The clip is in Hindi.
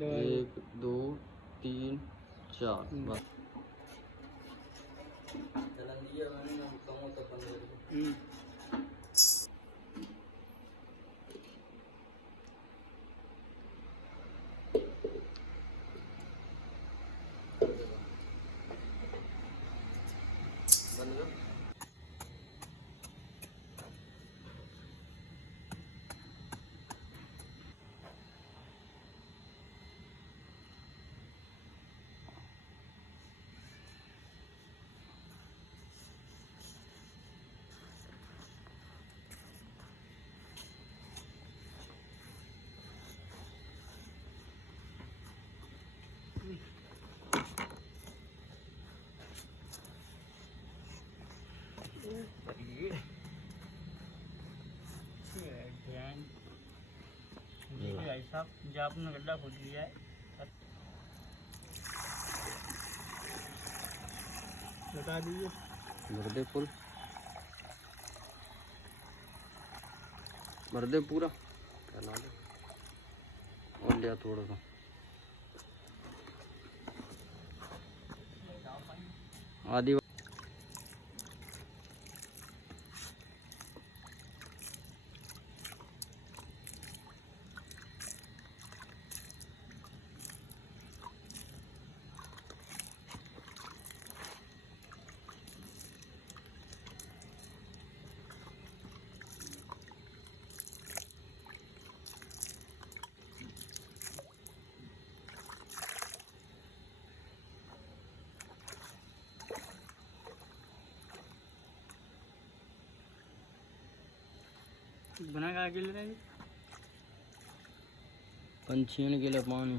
1 2 3 4 बस चलन दिया मैंने ना कमो तो 15 बन गया। भाई साहब जब आपने गड्ढा खोद लिया है बता दीजिए भर दे पूरा फैला दे और लिया थोड़ा सा आदि बना के ले रहे हैं पंछियों के लिए पानी